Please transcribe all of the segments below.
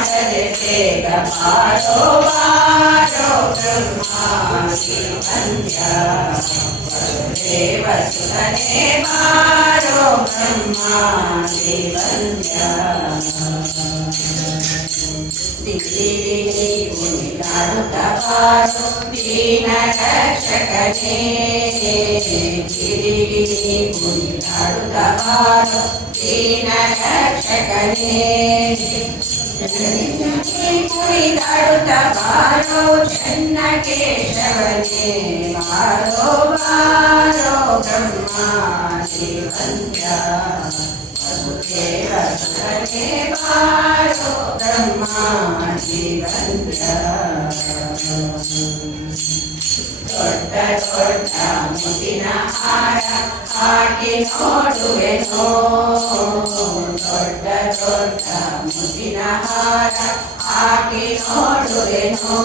ಮಾಡದೆ ಬೇಗ ಬಾರೋ ಬಾರೋ ಬ್ರಹ್ಮಾದಿ ವಂದ್ಯ ವಸುದೇವಸುತನೇ ಬಾರೋ ಬ್ರಹ್ಮಾದಿ ವಂದ್ಯ ದಿಲ್ಲಿ ಕುಣಿದಾಡುತ್ತ ಬಾರೋ ದೀನ ರಕ್ಷಕನೇ ಗಿರಿ ಕುಣಿದಾಡುತ್ತ ಬಾರೋ ದೀನ ರಕ್ಷಕನೇ ಕುಣಿದಾಡುತ್ತ ಬಾರೋ ಚನ್ನ ಕೇಶವನೇ ಬಾರೋ ಬಾರೋ ಬ್ರಹ್ಮಾದಿ ವಂದ್ಯ ವಸುದೇವಸುತನೇ ಬಾರೋ ಬ್ರಹ್ಮಾದಿ ವಂದ್ಯ ದೊಡ್ಡ ದೊಡ್ಡ ಮುತ್ತಿನ ಹಾರ ಹಾಕಿ ನೋಡುವೆನೋ ದೊಡ್ಡ ದೊಡ್ಡ ಮುತ್ತಿನ ಹಾರ ಹಾಕಿ ನೋಡುವೆನೋ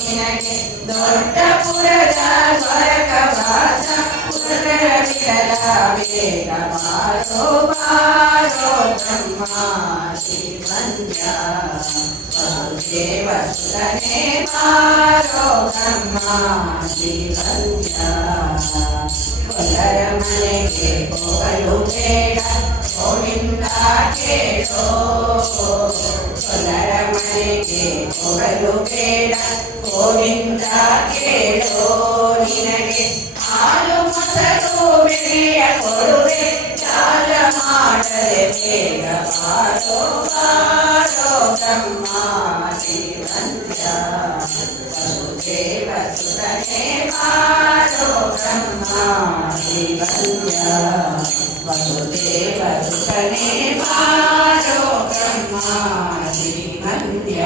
ನಿನಗೆ ದೊಡ್ಡಪುರದ ಸ್ವರ್ಗವಾಸ ಪುತ್ರ ವಿರಲ ಬೇಗ ಬಾರೋ ಬಾರೋ ಬ್ರಹ್ಮಾದಿ ವಂದ್ಯ ವಸುದೇವಸುತನೇ ಬಾರೋ ಬ್ರಹ್ಮಾದಿ ವಂದ್ಯ ಕೊಲ್ಲರ ಮನೆಗೆ ಹೋಗಲು ಬೇಡ ಗೋವಿಂದ ಕೇಳೋ ಕೊಲ್ಲರ ಮನೆಗೆ ಹೋಗಲು ಬೇಡ ಗೋವಿಂದ ಕೇಳೋ ನಿನಗೆ ಹಾಲು ಮೊಸರು ಬೆಳೆಯ ಕೊಡುವೆ ಚಾಲ ಮಾಡದೆ ಬೇಗ ಬಾರೋ ಬಾರೋ ಬ್ರಹ್ಮಾದಿ ವಂದ್ಯ ವಸುದೇವಸುತನೇ ಬಾರೋ ಬ್ರಹ್ಮಾದಿ ವಂದ್ಯ ವಸುದೇವಸುತನೇ ಬಾರೋ ಬ್ರಹ್ಮಾದಿ ವಂದ್ಯ